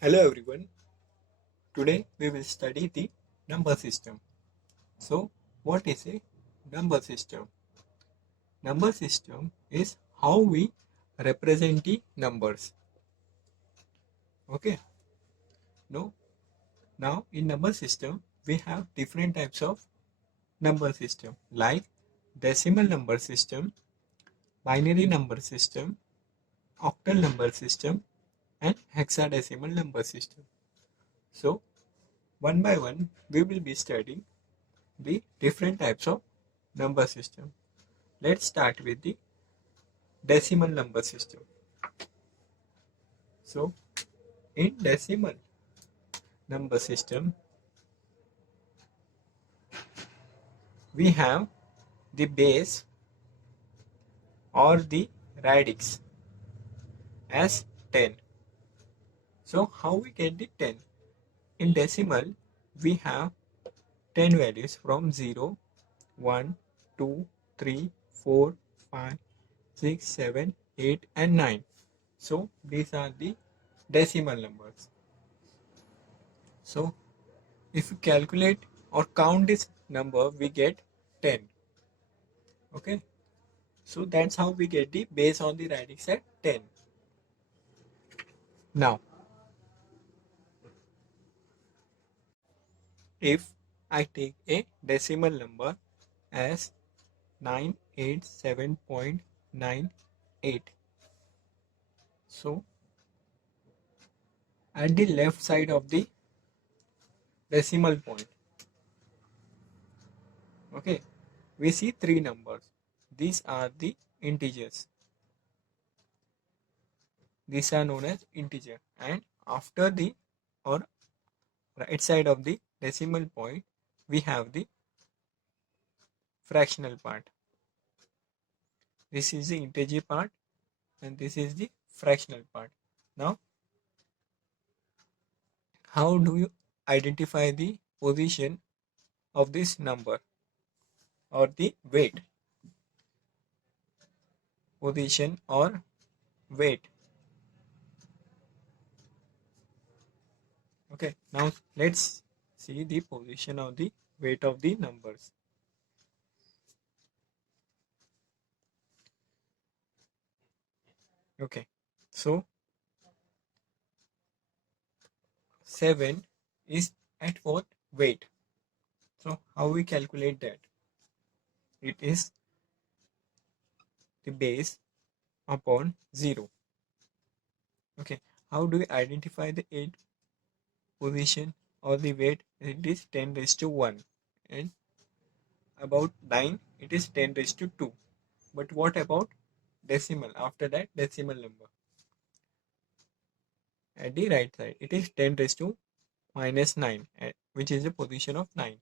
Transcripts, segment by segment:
Hello everyone. Today we will study the number system. So, what is a number system? Number system is how we represent the numbers. Okay. No. Now in number system we have different types of number system like decimal number system, binary number system, octal number system, and hexadecimal number system. So, one by one we will be studying the different types of number system. Let's start with the decimal number system. So, in decimal number system, we have the base or the radix as 10. So, how we get the 10? In decimal, we have 10 values from 0, 1, 2, 3, 4, 5, 6, 7, 8 and 9. So, these are the decimal numbers. So, if we calculate or count this number, we get 10. Okay. So that's how we get the base on the radix at 10. Now, if I take a decimal number as 987.98, so at the left side of the decimal point, okay, we see three numbers. These are the integers. These are known as integer, and after the or right side of the decimal point, we have the fractional part. This is the integer part and this is the fractional part. Now, how do you identify the position of this number or the weight? Position or weight. Okay, now let's see the position of the weight of the numbers. Okay, so 7 is at what weight? So how we calculate that? It is the base upon 0. Okay, how do we identify the 8 position or the weight? It is 10 raised to 1, and about 9 it is 10 raised to 2. But what about decimal? After that decimal number, at the right side it is 10 raised to minus 9, which is the position of 9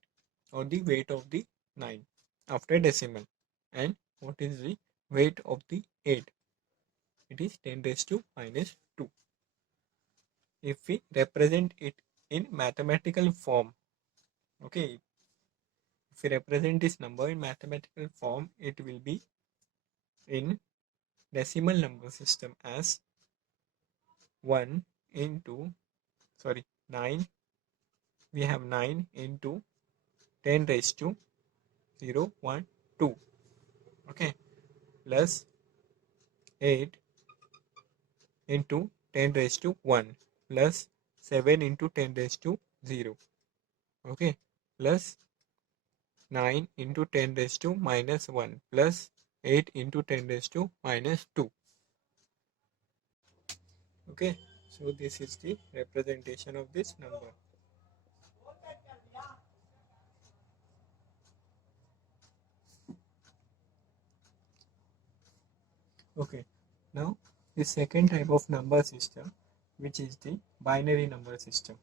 or the weight of the 9 after decimal. And what is the weight of the 8? It is 10 raised to minus 2. If we represent it in mathematical form, okay, if we represent this number in mathematical form, it will be in decimal number system as 1 into 9. We have 9 into 10 raised to 0, 1, 2, okay, plus 8 into 10 raised to 1 plus 7 into 10 raised to 0, okay, plus 9 into 10 raised to minus 1 plus 8 into 10 raised to minus 2. Okay, so this is the representation of this number. Okay, now the second type of number system, which is the binary number system.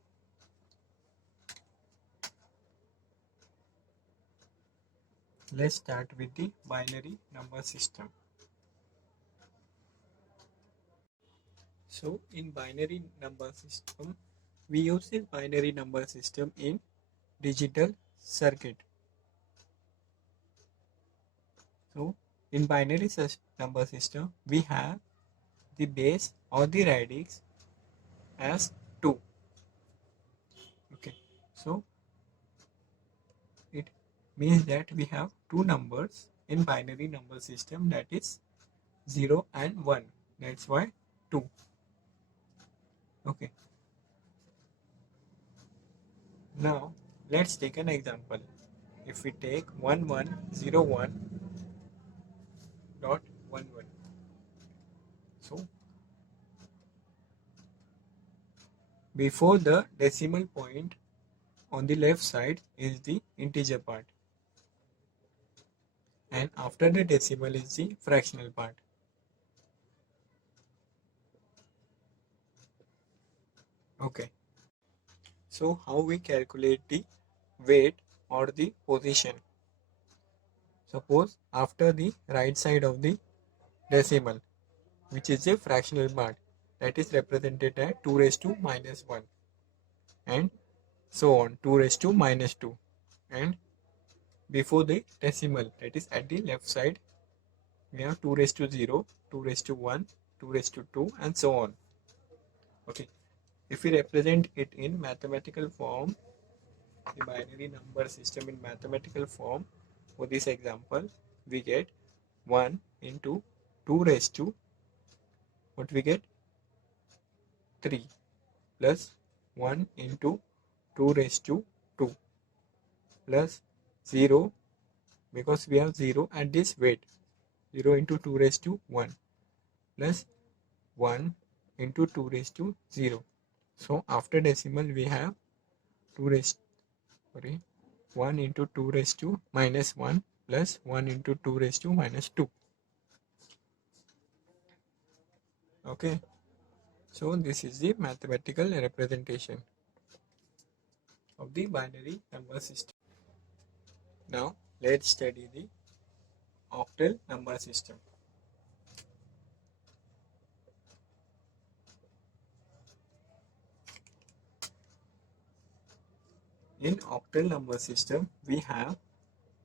Let's start with the binary number system. So in binary number system, we use the binary number system in digital circuit. So in binary number system, we have the base or the radix as 2. means that we have two numbers in binary number system, that is 0 and 1. That's why 2. Okay. Now let's take an example. If we take 1101.11, so before the decimal point on the left side is the integer part, and after the decimal is the fractional part. Okay. So how we calculate the weight or the position? Suppose after the right side of the decimal, which is a fractional part, that is represented as 2 raised to minus 1, and so on, 2 raised to minus 2, and before the decimal, that is at the left side, we have 2 raised to 0, 2 raised to 1, 2 raised to 2, and so on. Okay, if we represent it in mathematical form, the binary number system in mathematical form, for this example, we get 1 into 2 raised to, what we get, 3, plus 1 into 2 raised to 2, plus 0, because we have 0 at this weight, 0 into 2 raised to 1, plus 1 into 2 raised to 0. So after decimal we have 2 raised, 1 into 2 raised to minus 1, plus 1 into 2 raised to minus 2. Okay, so this is the mathematical representation of the binary number system. Now let's study the octal number system. In octal number system, we have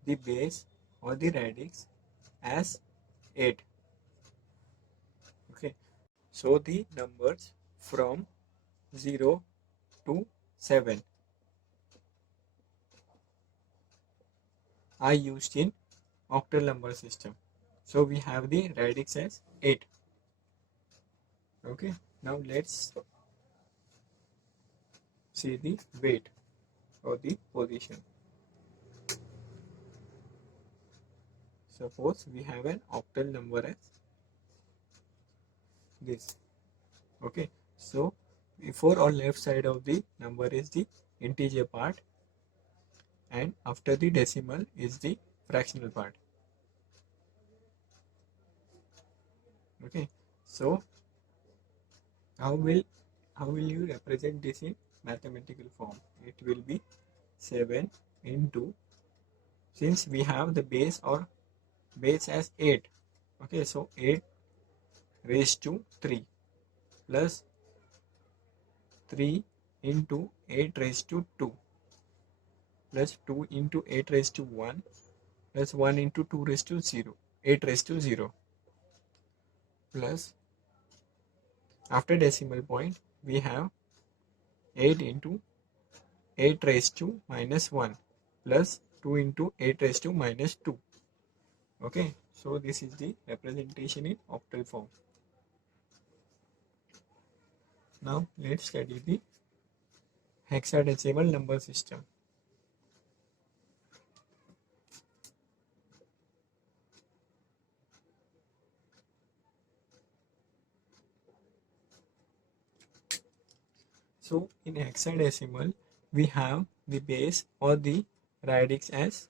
the base or the radix as 8. Okay, so the numbers from 0 to 7 are used in octal number system. So we have the radix as 8. Okay, now let's see the weight or the position. Suppose we have an octal number as this. Okay, so before or left side of the number is the integer part, and after the decimal is the fractional part. Okay, so how will you represent this in mathematical form? It will be 7 into, since we have the base or base as 8. Okay, so 8 raised to 3 plus 3 into 8 raised to 2 plus 2 into 8 raised to 1 plus 1 into 2 raised to 0, 8 raised to 0, plus after decimal point we have 8 into 8 raised to minus 1 plus 2 into 8 raised to minus 2. Okay, so this is the representation in octal form. Now let's study the hexadecimal number system. So in hexadecimal we have the base or the radix as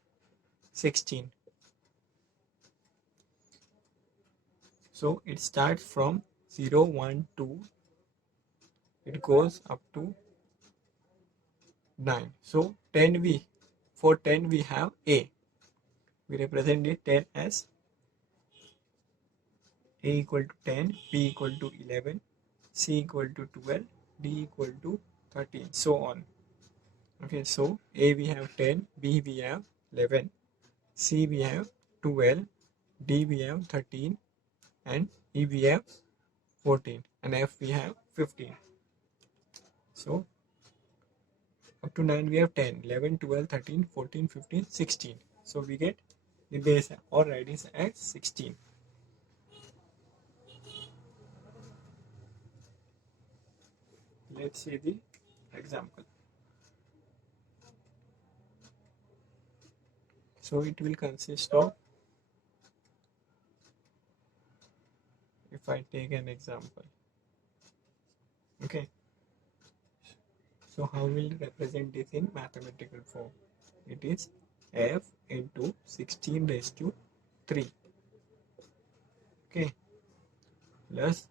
16. So it starts from 0, 1, 2, it goes up to 9. So 10 for 10 we have A. We represent it 10 as A equal to 10, B equal to 11, C equal to 12, D equal to 13, so on. Okay, so A we have 10, B we have 11, C we have 12, D we have 13, and E we have 14, and F we have 15. So up to 9 we have 10, 11, 12, 13, 14, 15, 16. So we get the base or radix as 16. Let's see the example. So it will consist of, if I take an example, okay, so how will represent this in mathematical form? It is f into 16 raised to 3, okay, plus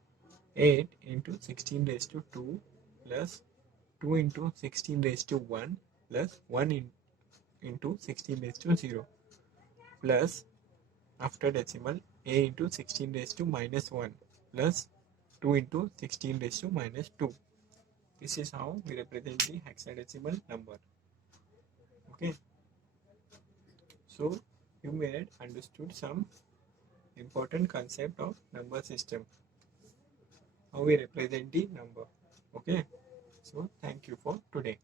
8 into 16 raised to 2 plus 2 into 16 raised to 1 plus 1 into 16 raised to 0 plus after decimal a into 16 raised to minus 1 plus 2 into 16 raised to minus 2. This is how we represent the hexadecimal number. Okay, so you may have understood some important concept of number system, how we represent the number. Okay, so thank you for today.